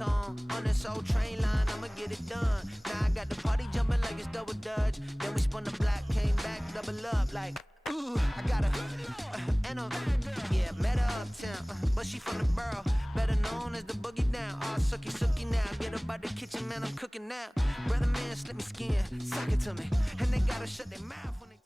on this old train line, I'ma get it done. Now I got the party jumping like it's double dutch. Then we spun the block, came back, double up like, ooh, I got her. And yeah, met her uptown, but she from the borough, better known as the boogie down. All sookie now, get up out the kitchen, man, I'm cooking now. Brother man, slip me skin, suck it to me, and they gotta shut their mouth when they.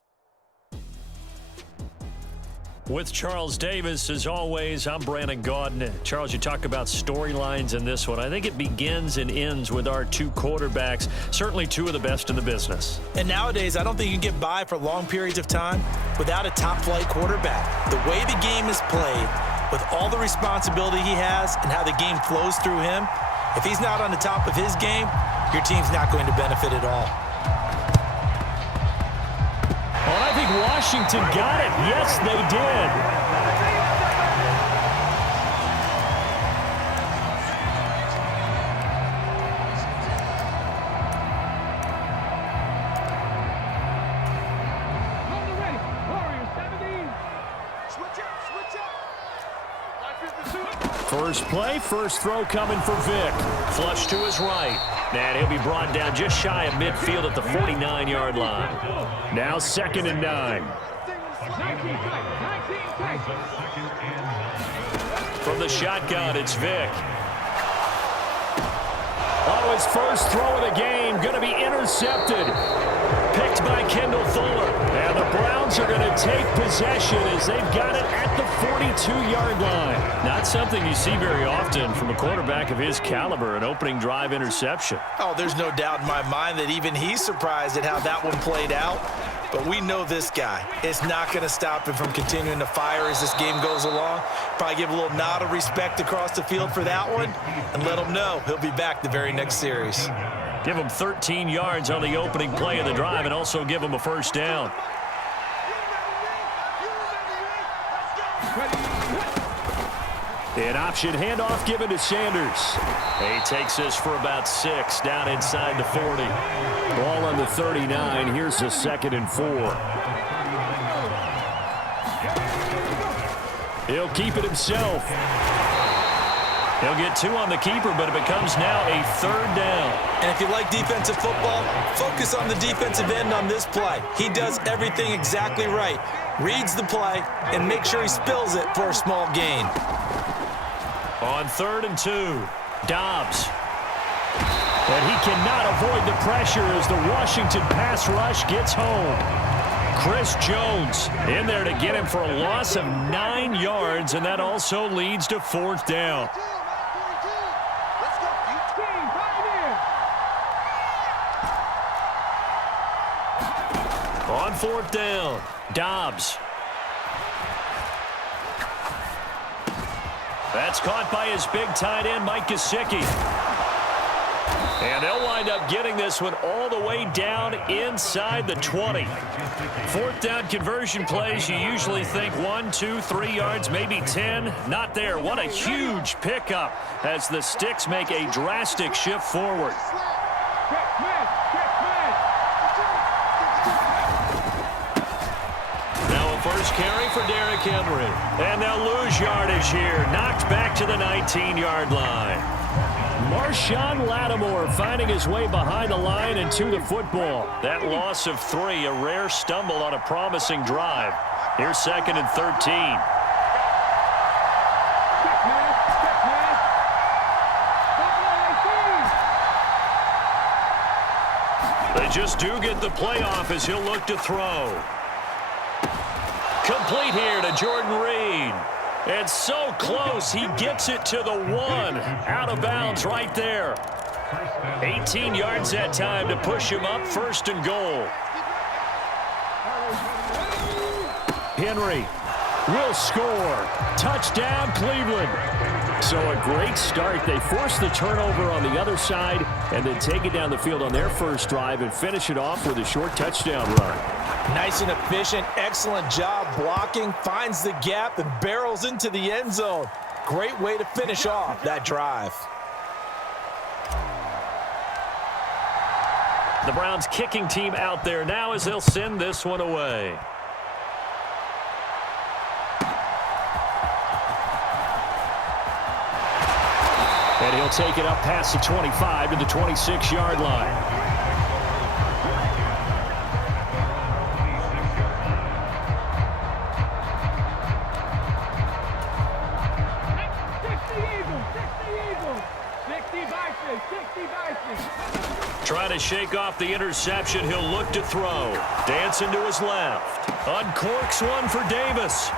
With Charles Davis, as always, I'm Brandon Gaudin. Charles, you talk about storylines in this one. I think it begins and ends with our two quarterbacks, certainly two of the best in the business. And nowadays, I don't think you can get by for long periods of time without a top-flight quarterback. The way the game is played, with all the responsibility he has and how the game flows through him, if he's not on the top of his game, your team's not going to benefit at all. Well, I think Washington got it. Yes, they did. First play, first throw coming for Vic. Flush to his right. And he'll be brought down just shy of midfield at the 49-yard line. Now 2nd and 9. From the shotgun, it's Vic. Oh, his first throw of the game going to be intercepted. Picked by Kendall Fuller. And the Browns are going to take possession as they've got it at the 42-yard line. Not something you see very often from a quarterback of his caliber, an opening drive interception. Oh, there's no doubt in my mind that even he's surprised at how that one played out. But we know this guy. It's not going to stop him from continuing to fire as this game goes along. Probably give a little nod of respect across the field for that one and let him know he'll be back the very next series. Give him 13 yards on the opening play of the drive and also give him a first down. An option handoff given to Sanders. He takes this for about 6 down inside the 40. Ball on the 39. Here's the 2nd and 4. He'll keep it himself. He'll get 2 on the keeper, but it becomes now a 3rd down. And if you like defensive football, focus on the defensive end on this play. He does everything exactly right. Reads the play and makes sure he spills it for a small gain. On 3rd and 2, Dobbs. But he cannot avoid the pressure as the Washington pass rush gets home. Chris Jones in there to get him for a loss of 9 yards, and that also leads to 4th down. On 4th down, Dobbs. That's caught by his big tight end, Mike Gesicki. And they'll wind up getting this one all the way down inside the 20. 4th down conversion plays, you usually think 1, 2, 3 yards, maybe 10. Not there. What a huge pickup as the Sticks make a drastic shift forward. First carry for Derrick Henry. And they'll lose yardage here. Knocked back to the 19-yard line. Marshawn Lattimore finding his way behind the line and to the football. That loss of 3, a rare stumble on a promising drive. Here's 2nd and 13. They just do get the playoff as he'll look to throw. Complete here to Jordan Reed. And so close, he gets it to the 1. Out of bounds right there. 18 yards that time to push him up, 1st and goal. Henry will score. Touchdown, Cleveland. So a great start. They force the turnover on the other side and then take it down the field on their first drive and finish it off with a short touchdown run. Nice and efficient, excellent job blocking, finds the gap and barrels into the end zone. Great way to finish off that drive. The Browns kicking team out there now as they'll send this one away. And he'll take it up past the 25 to the 26-yard line. Trying to shake off the interception. He'll look to throw. Dancing to his left. Uncorks one for Davis.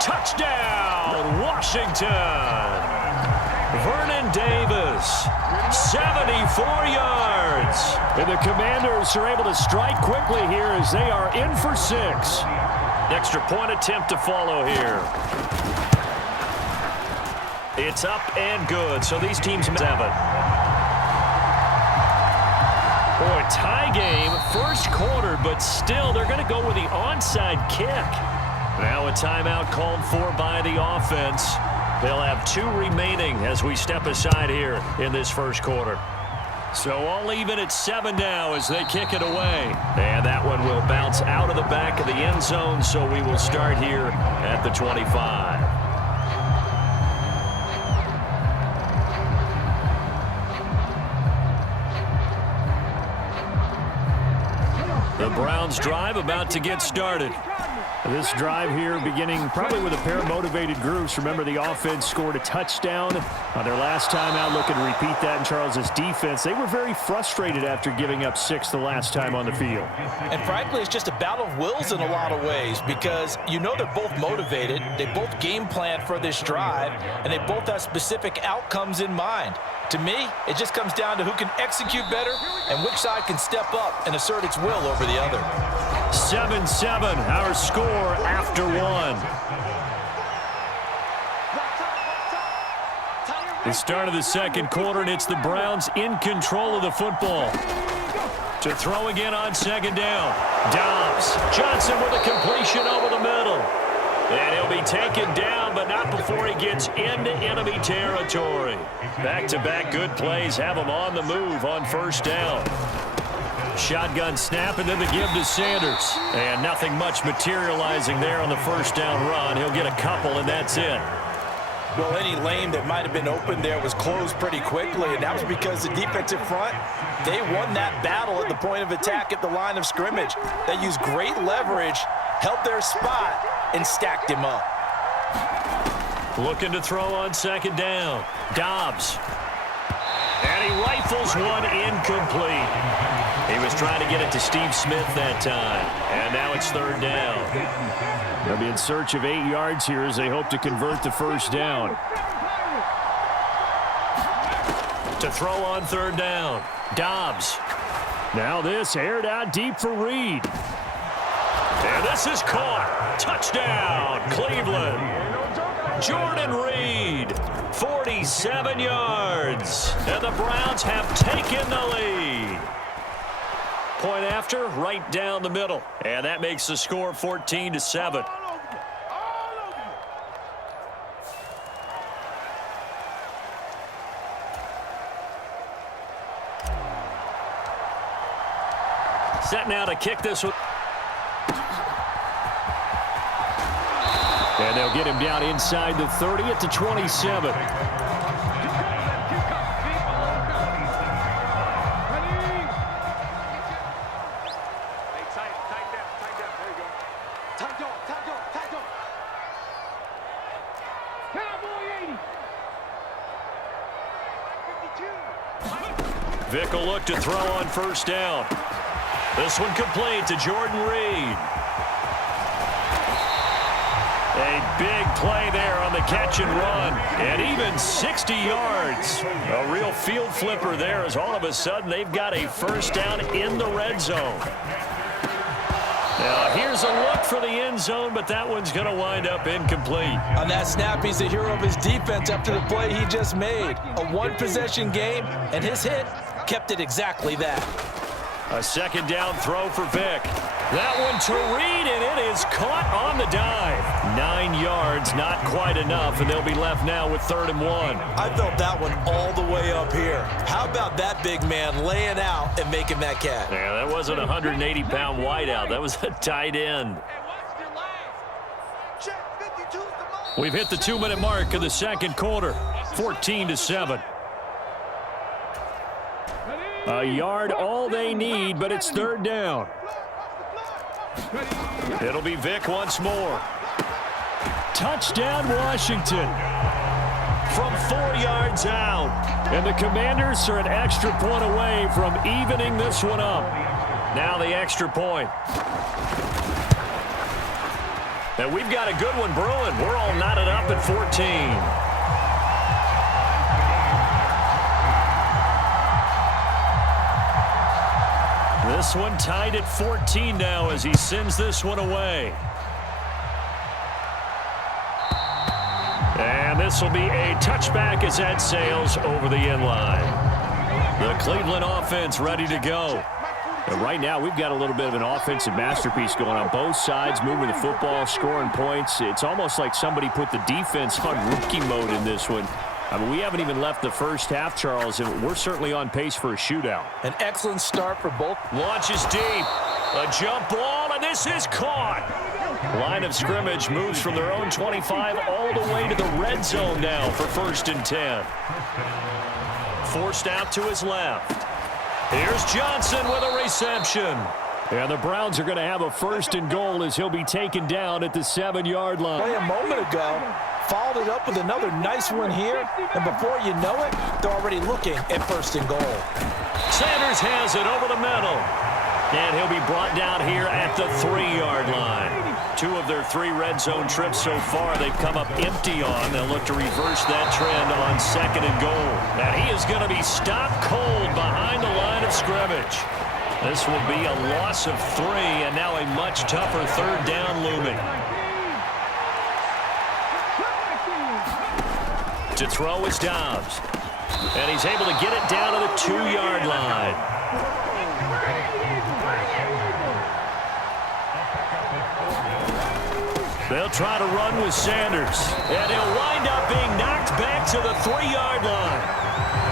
Touchdown, Washington. Vernon Davis, 74 yards. And the Commanders are able to strike quickly here as they are in for 6. Extra point attempt to follow here. It's up and good. So these teams 7. Boy, tie game, first quarter, but still they're going to go with the onside kick. Now a timeout called for by the offense. They'll have 2 remaining as we step aside here in this first quarter. So all even at 7 now as they kick it away. And that one will bounce out of the back of the end zone, so we will start here at the 25. The Browns drive about to get started. This drive here beginning probably with a pair of motivated groups. Remember, the offense scored a touchdown on their last time out. Looking to repeat that in Charles's defense. They were very frustrated after giving up 6 the last time on the field. And frankly, it's just a battle of wills in a lot of ways because you know they're both motivated. They both game plan for this drive, and they both have specific outcomes in mind. To me, it just comes down to who can execute better and which side can step up and assert its will over the other. 7-7, our score after 1. The start of the second quarter, and it's the Browns in control of the football. To throw again on second down. Dobbs. Johnson with a completion over the middle. And he'll be taken down, but not before he gets into enemy territory. Back-to-back good plays have him on the move on first down. Shotgun snap, and then the give to Sanders. And nothing much materializing there on the first down run. He'll get a couple, and that's it. Well, any lane that might have been open there was closed pretty quickly, and that was because the defensive front, they won that battle at the point of attack at the line of scrimmage. They used great leverage, held their spot, and stacked him up. Looking to throw on second down. Dobbs. And he rifles one incomplete. He was trying to get it to Steve Smith that time. And now it's third down. They'll be in search of 8 yards here as they hope to convert the first down. To throw on third down. Dobbs. Now this aired out deep for Reed. And this is caught. Touchdown, Cleveland. Jordan Reed, 47 yards. And the Browns have taken the lead. Point after, right down the middle. And that makes the score 14-7. Set now to kick this one. And they'll get him down inside the 30 at the 27. Vick will look to throw on first down. This one complete to Jordan Reed. A big play there on the catch and run. And even 60 yards. A real field flipper there as all of a sudden they've got a first down in the red zone. Now here's a look for the end zone, but that one's going to wind up incomplete. On that snap, he's the hero of his defense after the play he just made. A one-possession game, and his hit kept it exactly that. A second down throw for Vick. That one to Reed, and it is caught on the dive. 9 yards, not quite enough, and they'll be left now with 3rd and 1. I felt that one all the way up here. How about that big man laying out and making that catch? Yeah, that wasn't a 180-pound wideout. That was a tight end. We've hit the 2-minute mark of the second quarter. 14-7. A yard all they need, but it's third down. It'll be Vick once more. Touchdown, Washington. From 4 yards out. And the Commanders are an extra point away from evening this one up. Now the extra point. And we've got a good one brewing. We're all knotted up at 14. This one tied at 14 now as he sends this one away. And this will be a touchback as that sails over the end line. The Cleveland offense ready to go. And right now we've got a little bit of an offensive masterpiece going on both sides, moving the football, scoring points. It's almost like somebody put the defense on rookie mode in this one. I mean, we haven't even left the first half, Charles, and we're certainly on pace for a shootout. An excellent start for both. Launches deep. A jump ball, and this is caught. Line of scrimmage moves from their own 25 all the way to the red zone now for 1st and 10. Forced out to his left. Here's Johnson with a reception. And the Browns are going to have a 1st and goal as he'll be taken down at the 7-yard line. Play a moment ago. Followed it up with another nice one here. And before you know it, they're already looking at 1st and goal. Sanders has it over the middle. And he'll be brought down here at the 3-yard line. 2 of their 3 red zone trips so far they've come up empty on. They'll look to reverse that trend on 2nd and goal. And he is going to be stopped cold behind the line of scrimmage. This will be a loss of 3 and now a much tougher 3rd down looming. To throw is Dobbs. And he's able to get it down to the 2-yard line. They'll try to run with Sanders. And he'll wind up being knocked back to the 3-yard line.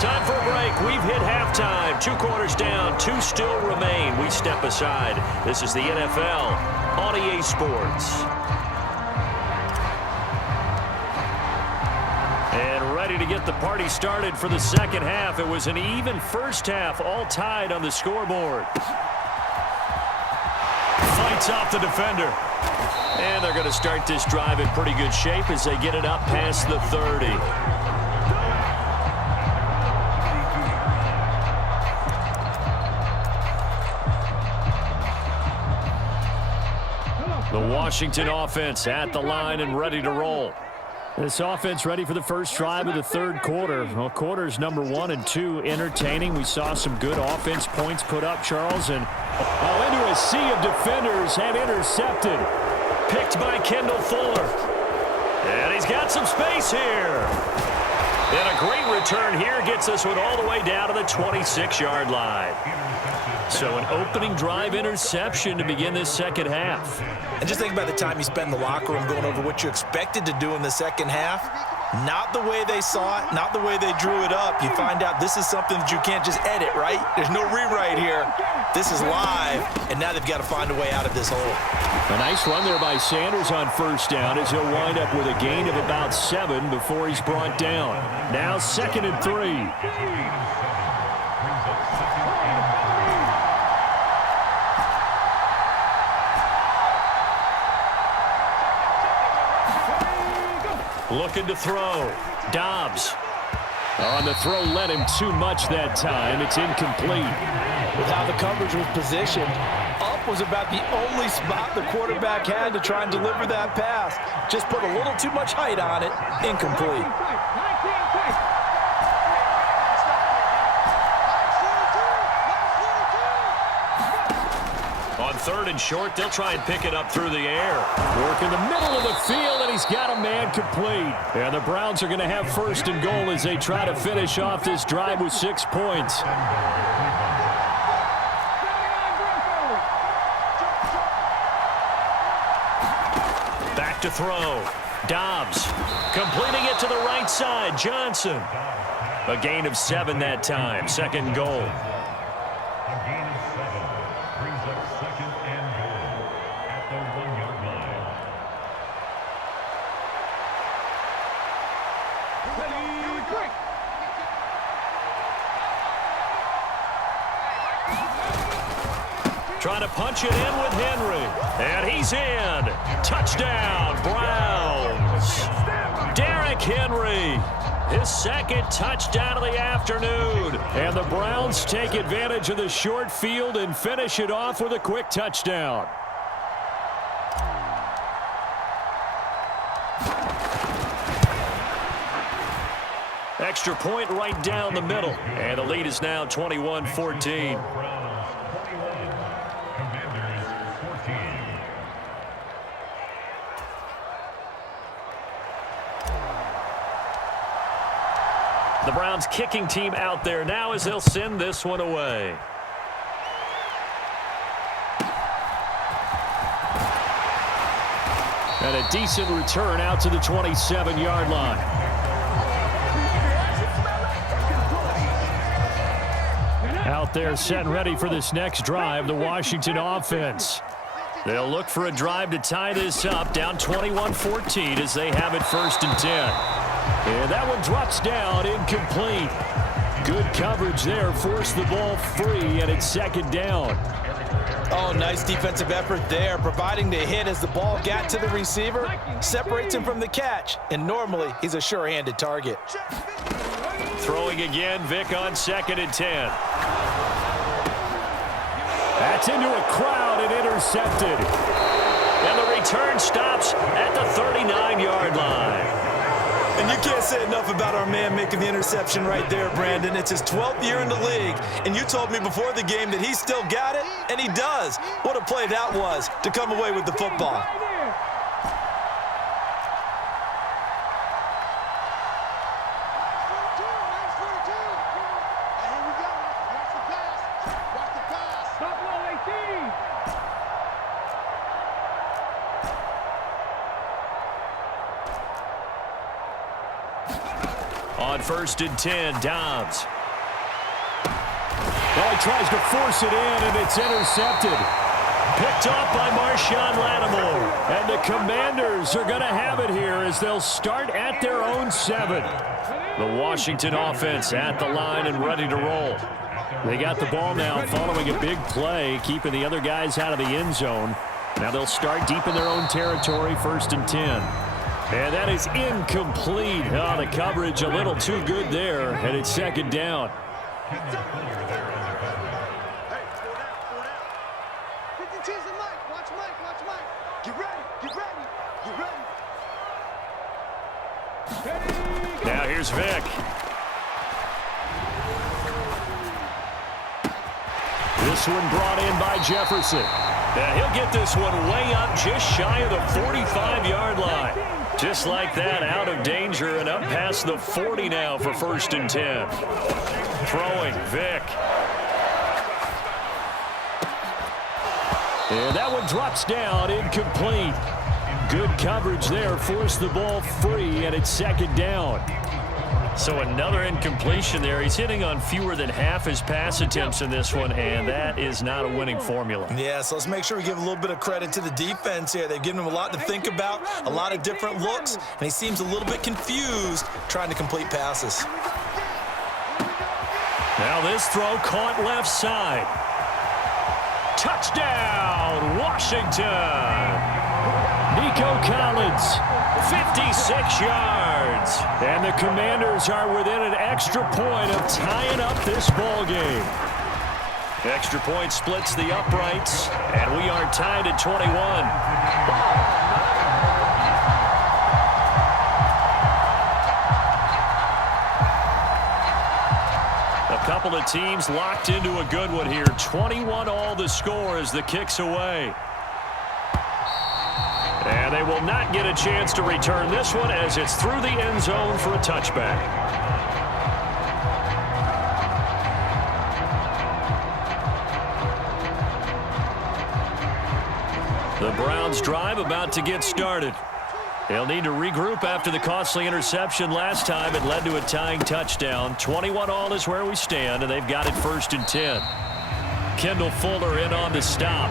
Time for a break. We've hit halftime. 2 quarters down. 2 still remain. We step aside. This is the NFL on EA Sports. And ready to get the party started for the second half. It was an even first half, all tied on the scoreboard. Fights off the defender. And they're going to start this drive in pretty good shape as they get it up past the 30. The Washington offense at the line and ready to roll. This offense ready for the first drive of the 3rd quarter. Well, quarters number 1 and 2 entertaining. We saw some good offense points put up, Charles, and into a sea of defenders have intercepted. Picked by Kendall Fuller. And he's got some space here. And a great return here gets this one all the way down to the 26-yard line. So an opening drive interception to begin this second half. And just think about the time you spend in the locker room going over what you expected to do in the second half. Not the way they saw it, not the way they drew it up. You find out this is something that you can't just edit, right? There's no rewrite here. This is live, and now they've got to find a way out of this hole. A nice run there by Sanders on 1st down as he'll wind up with a gain of about 7 before he's brought down. Now 2nd and 3. Looking to throw. Dobbs. On the throw, led him too much that time. It's incomplete. With how the coverage was positioned, up was about the only spot the quarterback had to try and deliver that pass. Just put a little too much height on it. Incomplete. On 3rd and short, they'll try and pick it up through the air. Work in the middle of the field, and he's got a man complete. And the Browns are going to have 1st and goal as they try to finish off this drive with 6 points. Back to throw. Dobbs completing it to the right side. Johnson. A gain of 7 that time. 2nd and goal. Trying to punch it in with Henry. And he's in. Touchdown, Browns. Derrick Henry, his second touchdown of the afternoon. And the Browns take advantage of the short field and finish it off with a quick touchdown. Extra point right down the middle. And the lead is now 21-14. The Browns kicking team out there now as they'll send this one away. And a decent return out to the 27-yard line. Out there set and ready for this next drive, the Washington offense. They'll look for a drive to tie this up, down 21-14 as they have it 1st and 10. And that one drops down, incomplete. Good coverage there, forced the ball free, and it's 2nd down. Oh, nice defensive effort there, providing the hit as the ball got to the receiver, separates him from the catch, and normally he's a sure-handed target. Throwing again, Vic on 2nd and 10. That's into a crowd and intercepted. And the return stops at the 39-yard line. And you can't say enough about our man making the interception right there, Brandon. It's his 12th year in the league, and you told me before the game that he still got it, and he does. What a play that was to come away with the football. On 1st and 10, Dobbs. Well, he tries to force it in, and it's intercepted. Picked off by Marshawn Lattimore. And the Commanders are going to have it here as they'll start at their own 7. The Washington offense at the line and ready to roll. They got the ball now following a big play, keeping the other guys out of the end zone. Now they'll start deep in their own territory, 1st and 10. And that is incomplete. Oh, the coverage a little too good there, and it's 2nd down. Now here's Vic. This one brought in by Jefferson. Now he'll get this one way up just shy of the 45-yard line. Just like that, out of danger and up past the 40 now for 1st and 10. Throwing, Vic. And that one drops down, incomplete. Good coverage there, forced the ball free, and it's 2nd down. So another incompletion there. He's hitting on fewer than half his pass attempts in this one, and that is not a winning formula. Yeah, so let's make sure we give a little bit of credit to the defense here. They've given him a lot to think about, a lot of different looks, and he seems a little bit confused trying to complete passes. Now this throw caught left side. Touchdown, Washington! Nico Collins, 56 yards. And the Commanders are within an extra point of tying up this ball game. Extra point splits the uprights, and we are tied at 21. A couple of teams locked into a good one here. 21 all the score as the kick's away. And they will not get a chance to return this one as it's through the end zone for a touchback. The Browns drive about to get started. They'll need to regroup after the costly interception last time. It led to a tying touchdown. 21 all is where we stand, and they've got it 1st and 10. Kendall Fuller in on the stop.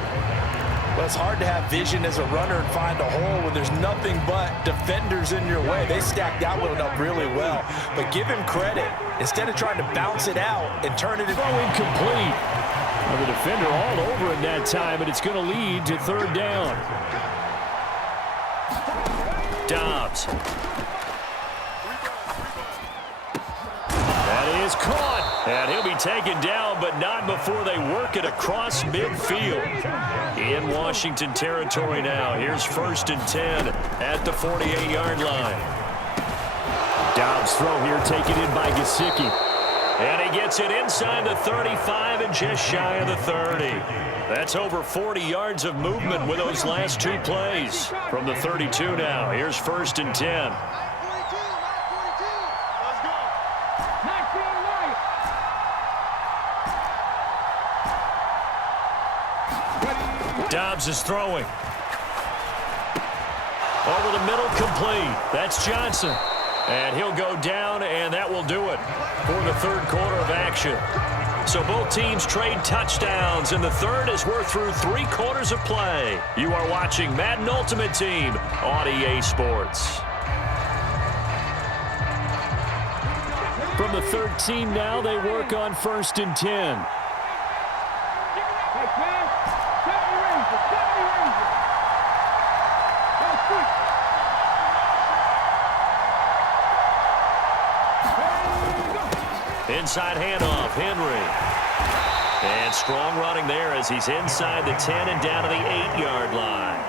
Well, it's hard to have vision as a runner and find a hole when there's nothing but defenders in your way. They stacked that one up really well. But give him credit. Instead of trying to bounce it out and turn it throw incomplete. Well, the defender all over it that time, and it's going to lead to third down. Dobbs. That is caught. And he'll be taken down, but not before they work it across midfield. In Washington territory now. Here's 1st and 10 at the 48-yard line. Dobbs' throw here taken in by Gesicki. And he gets it inside the 35 and just shy of the 30. That's over 40 yards of movement with those last two plays. From the 32 now, here's 1st and 10. Dobbs is throwing. Over the middle, complete. That's Johnson. And he'll go down, and that will do it for the third quarter of action. So both teams trade touchdowns, and the third as we're through 3 quarters of play. You are watching Madden Ultimate Team on EA Sports. From the 13 now, they work on 1st and 10. Inside handoff, Henry. And strong running there as he's inside the 10 and down to the 8-yard line.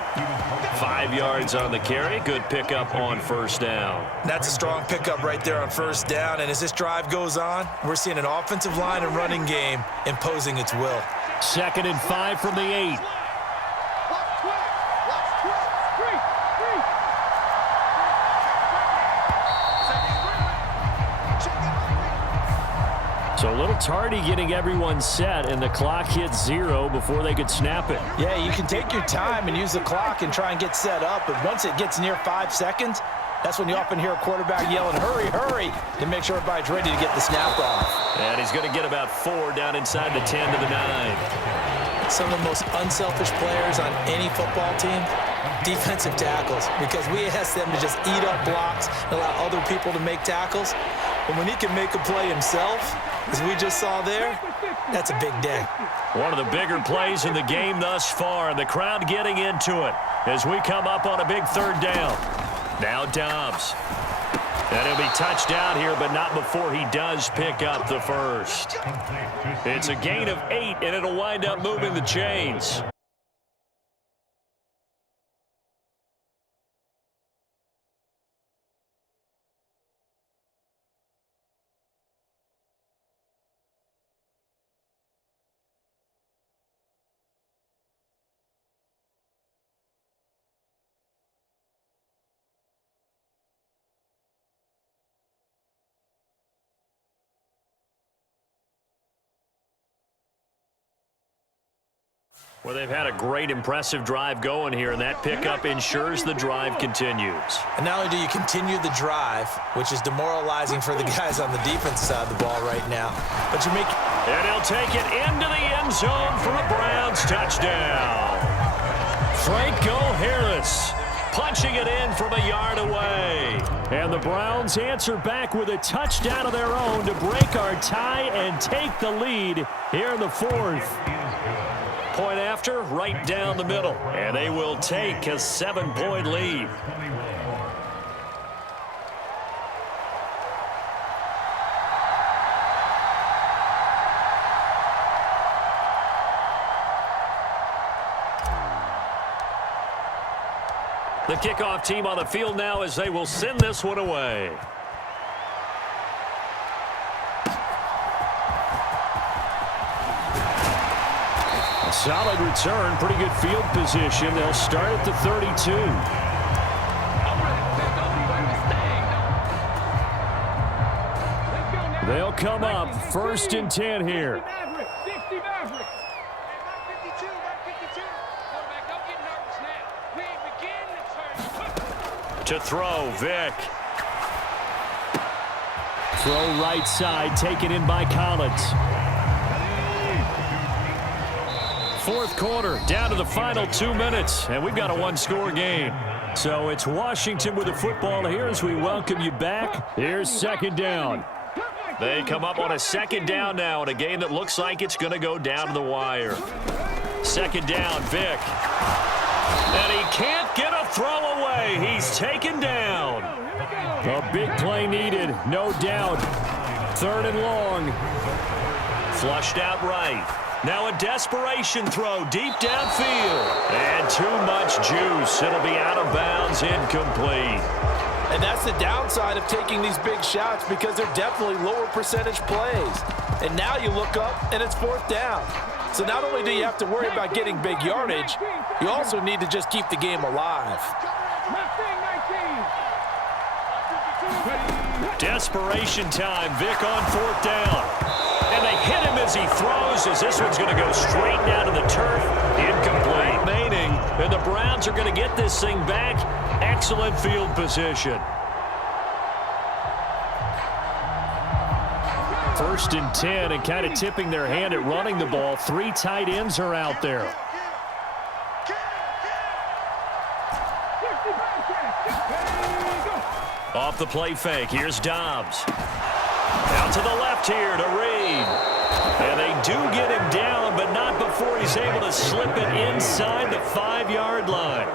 5 yards on the carry. Good pickup on 1st down. That's a strong pickup right there on 1st down. And as this drive goes on, we're seeing an offensive line and running game imposing its will. 2nd and 5 from the 8. So a little tardy getting everyone set, and the clock hits 0 before they could snap it. Yeah, you can take your time and use the clock and try and get set up, but once it gets near 5 seconds, that's when you often hear a quarterback yelling, hurry, hurry, to make sure everybody's ready to get the snap off. And he's going to get about 4 down inside the 10 to the 9. Some of the most unselfish players on any football team, defensive tackles, because we ask them to just eat up blocks and allow other people to make tackles. But when he can make a play himself, as we just saw there, that's a big day. One of the bigger plays in the game thus far, and the crowd getting into it as we come up on a big 3rd down. Now Dobbs. And he'll be touched down here, but not before he does pick up the 1st. It's a gain of 8, and it'll wind up moving the chains. Well, they've had a great, impressive drive going here, and that pickup ensures the drive continues. And not only do you continue the drive, which is demoralizing for the guys on the defensive side of the ball right now, but you make... And he'll take it into the end zone for a Browns touchdown. Franco Harris punching it in from a yard away. And the Browns answer back with a touchdown of their own to break our tie and take the lead here in the 4th. Point after, right down the middle. And they will take a 7-point lead. The kickoff team on the field now as they will send this one away. Solid return, pretty good field position. They'll start at the 32. They'll come up 1st and 10 here. To throw, Vick. Throw right side, taken in by Collins. Fourth quarter, down to the final 2 minutes, and we've got a one-score game. So it's Washington with the football here as we welcome you back. Here's second down. They come up on a second down now in a game that looks like it's going to go down to the wire. Second down, Vic. And he can't get a throw away. He's taken down. A big play needed, no doubt. Third and long. Flushed out right. Now a desperation throw deep downfield. And too much juice. It'll be out of bounds, incomplete. And that's the downside of taking these big shots because they're definitely lower percentage plays. And now you look up and it's fourth down. So not only do you have to worry about getting big yardage, you also need to just keep the game alive. Desperation time. Vic on fourth down. And they hit him as he throws, as this one's going to go straight down to the turf. Incomplete. Remaining, and the Browns are going to get this thing back. Excellent field position. First and 10, and kind of tipping their hand at running the ball. Three tight ends are out there. Off the play fake, here's Dobbs. Out to the left here to Reed. And they do get him down, but not before he's able to slip it inside the 5-yard line.